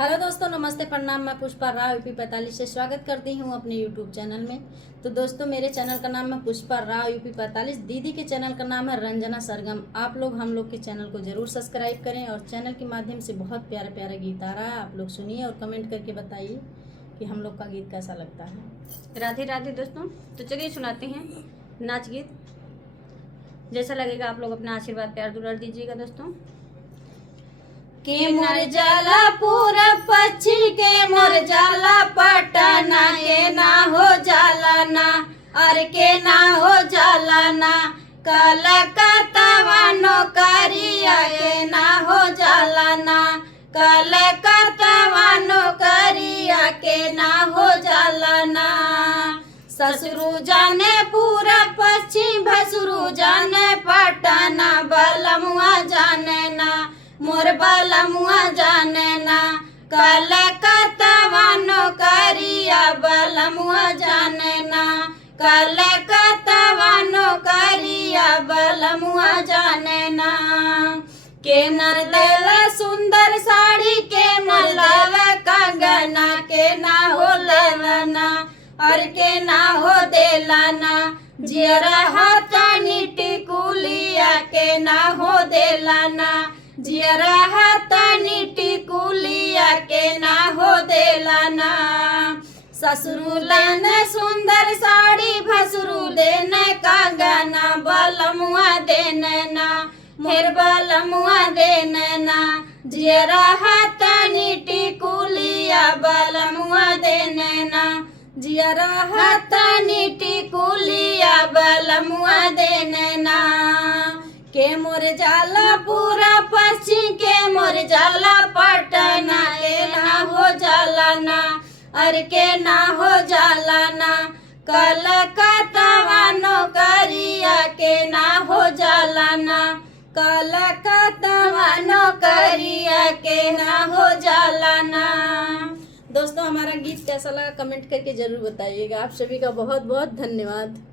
Hello दोस्तों, नमस्ते, प्रणाम। मैं पुष्पा राव यूपी 45 से स्वागत करती हूं अपने यूट्यूब चैनल में। तो दोस्तों, मेरे चैनल का नाम है पुष्पा राव यूपी 45। दीदी के चैनल का नाम है रंजना सरगम। आप लोग हम लोग के चैनल को जरूर सब्सक्राइब करें और चैनल के माध्यम से बहुत प्यारा प्यारा गीत आ रहा है। आप लोग सुनिए और कमेंट करके बताइए कि हम लोग का गीत कैसा लगता है। राधे राधे दोस्तों। तो चलिए सुनाते हैं नाच गीत। जैसा लगेगा आप लोग अपना आशीर्वाद प्यार दुलार दीजिएगा दोस्तों। के मोर जाला पूरा पश्चिम, के मोर जाला पटना, के ना हो जाला ना, और के ना हो जाला ना, कलकत्ता नौकरिया के ना हो जाला ना, कलकत्ता नौकरिया के ना हो जाला ना। ससुरु जाने पूरा पश्चिम, भसुरु जाने पटना, बलमुआ जाने ना, मोर बलमुआ जाने ना, कलकत्ता नौकरिया बलमुआ जाने ना, कलकत्ता नौकरिया बलमुआ जाने ना। के नर देला सुंदर साड़ी, के नर देला कंगना, के ना हो लेवना और के ना हो देलाना, जियरा हाथानी टिकुलिया के ना हो देलाना, जियरा हाथानी टिकुलिया के ना हो देलाना। ससुरु लेने सुंदर साड़ी, भसुरु देने कंगना, बलमुआ देने ना, मेर बलमुआ देने ना, जियरा हाथानी टिकुलिया बलमुआ देने ना, जियरा हाथानी टिकुलिया बलमुआ देने ना। के मोर जाला पूरा पश्चिम, के मोर जाला पटना, के ना हो जाला ना, और के ना हो जाला ना, कलकत्ता नौकरिया के ना हो जाला ना, कलकत्ता नौकरिया के ना हो जाला ना। दोस्तों, हमारा गीत कैसा लगा कमेंट करके जरूर बताइएगा। आप सभी का बहुत बहुत धन्यवाद।